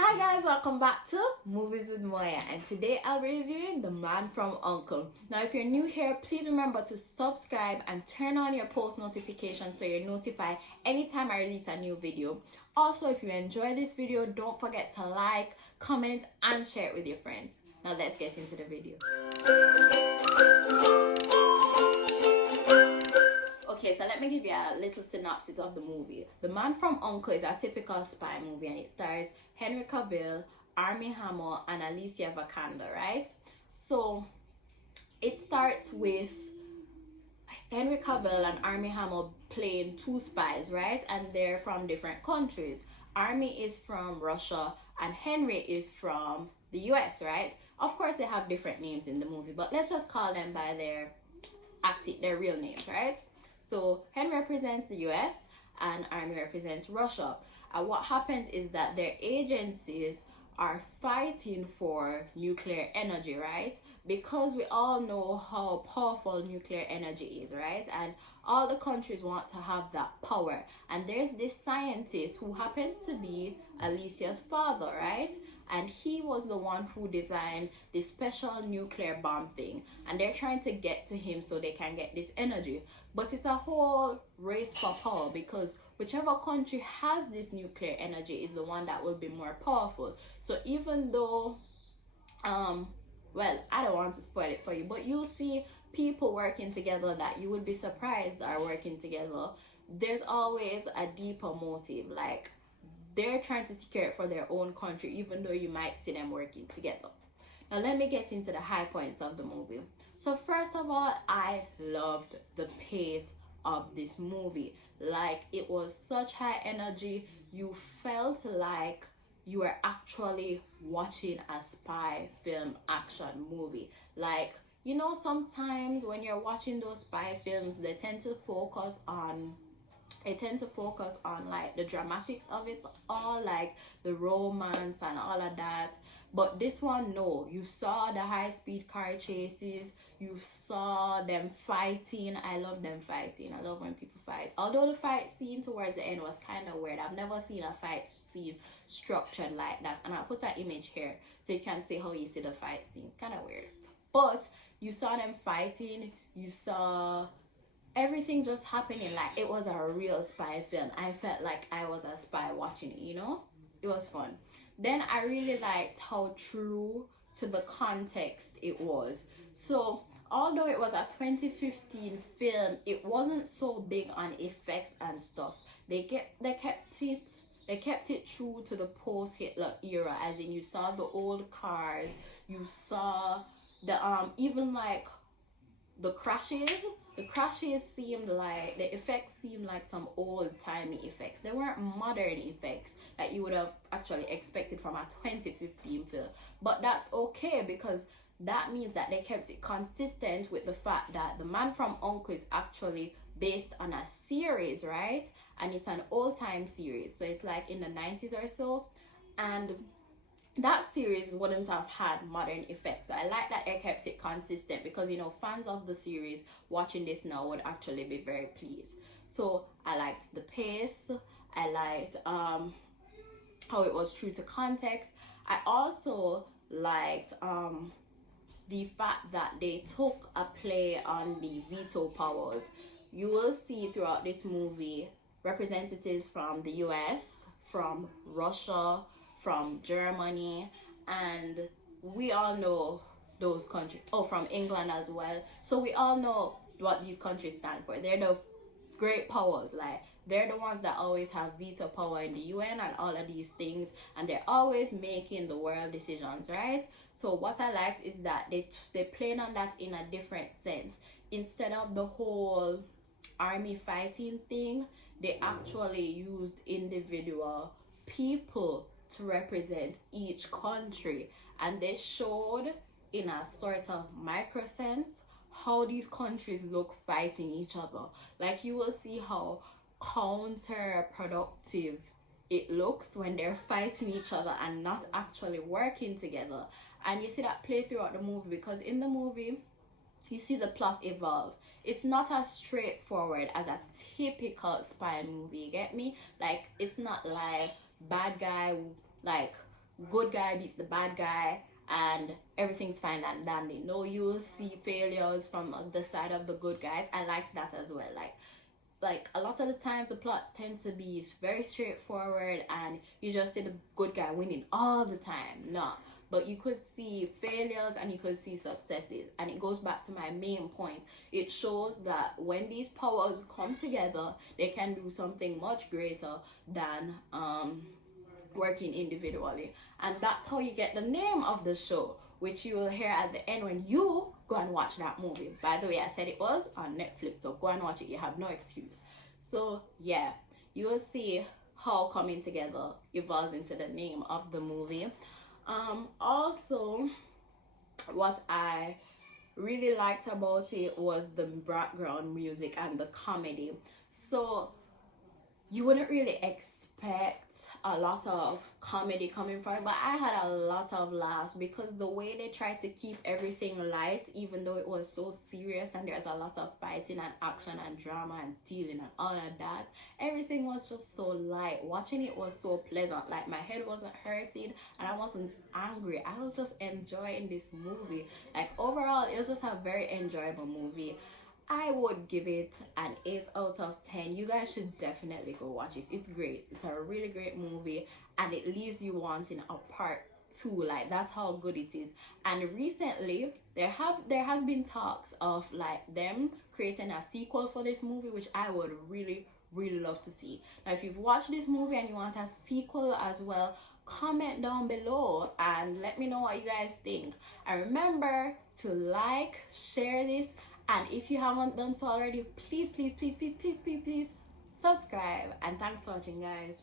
Hi guys, welcome back to Movies with Moya, and today I'll be reviewing The Man from U.N.C.L.E. Now if you're new here, please remember to subscribe and turn on your post notifications so you're notified anytime I release a new video. Also, if you enjoy this video, don't forget to like, comment and share it with your friends. Now let's get into the video. Okay, so let me give you a little synopsis of the movie. The Man from U.N.C.L.E. is a typical spy movie and it stars Henry Cavill, Armie Hammer, and Alicia Vikander, right? So it starts with Henry Cavill and Armie Hammer playing two spies, right? And they're from different countries. Armie is from Russia and Henry is from the US, right? Of course, they have different names in the movie, but let's just call them by their real names, right? So Henry represents the US and Armie represents Russia. And what happens is that their agencies are fighting for nuclear energy, right? Because we all know how powerful nuclear energy is, right? And all the countries want to have that power. And there's this scientist who happens to be Alicia's father, right? And he was the one who designed this special nuclear bomb thing. And they're trying to get to him so they can get this energy. But it's a whole race for power because whichever country has this nuclear energy is the one that will be more powerful. So even though, well, I don't want to spoil it for you, but you'll see people working together that you would be surprised are working together. There's always a deeper motive, like they're trying to secure it for their own country, even though you might see them working together. Now let me get into the high points of the movie. So first of all, I loved the pace of this movie. Like, it was such high energy. You felt like you were actually watching a spy film action movie. Like, you know, sometimes when you're watching those spy films, they tend to focus on like the dramatics of it all, like the romance and all of that. But this one, no, you saw the high-speed car chases, you saw them fighting. I love them fighting. I love when people fight, although the fight scene towards the end was kind of weird. I've never seen a fight scene structured like that, and I'll put an image here so you can see how you see the fight scene. It's kind of weird, but you saw them fighting, you saw everything just happening like it was a real spy film. I felt like I was a spy watching it, you know? It was fun. Then I really liked how true to the context it was. So although it was a 2015 film, it wasn't so big on effects and stuff. They kept it true to the post-Hitler era, as in you saw the old cars, you saw the even like the crashes seemed like, the effects seemed like some old-timey effects. They weren't modern effects that you would have actually expected from a 2015 film. But that's okay, because that means that they kept it consistent with the fact that The Man from U.N.C.L.E. is actually based on a series, right? And it's an old-time series. So it's like in the 90s or so. And that series wouldn't have had modern effects. So I like that they kept it consistent, because, you know, fans of the series watching this now would actually be very pleased. So I liked the pace. I liked how it was true to context. I also liked the fact that they took a play on the veto powers. You will see throughout this movie representatives from the US, from Russia, from Germany, and we all know those countries. Oh, from England as well. So we all know what these countries stand for. They're the great powers. Like, they're the ones that always have veto power in the UN and all of these things, and they're always making the world decisions, right? So what I liked is that they played on that in a different sense. Instead of the whole army fighting thing, they actually used individual people to represent each country, and they showed in a sort of micro sense how these countries look fighting each other. Like, you will see how counterproductive it looks when they're fighting each other and not actually working together. And you see that play throughout the movie, because in the movie you see the plot evolve. It's not as straightforward as a typical spy movie, you get me? Like, it's not like bad guy like good guy beats the bad guy and everything's fine and dandy. No, you will see failures from the side of the good guys. I liked that as well. Like a lot of the times the plots tend to be very straightforward and you just see the good guy winning all the time. No, but you could see failures and you could see successes, and it goes back to my main point. It shows that when these powers come together, they can do something much greater than working individually. And that's how you get the name of the show, which you will hear at the end when you go and watch that movie. By the way, I said it was on Netflix, so go and watch it. You have no excuse. So yeah, you will see how coming together evolves into the name of the movie. Also, what I really liked about it was the background music and the comedy. So you wouldn't really expect a lot of comedy coming from it, but I had a lot of laughs because the way they tried to keep everything light, even though it was so serious and there's a lot of fighting and action and drama and stealing and all of that, everything was just so light. Watching it was so pleasant. Like, my head wasn't hurting and I wasn't angry. I was just enjoying this movie. Like, overall, it was just a very enjoyable movie. I would give it an 8 out of 10. You guys should definitely go watch it. It's great. It's a really great movie and it leaves you wanting a part 2. Like, that's how good it is. And recently there has been talks of like them creating a sequel for this movie, which I would really love to see. Now, if you've watched this movie and you want a sequel as well, comment down below and let me know what you guys think. And remember to like, share this, and if you haven't done so already, please subscribe. And thanks for watching, guys.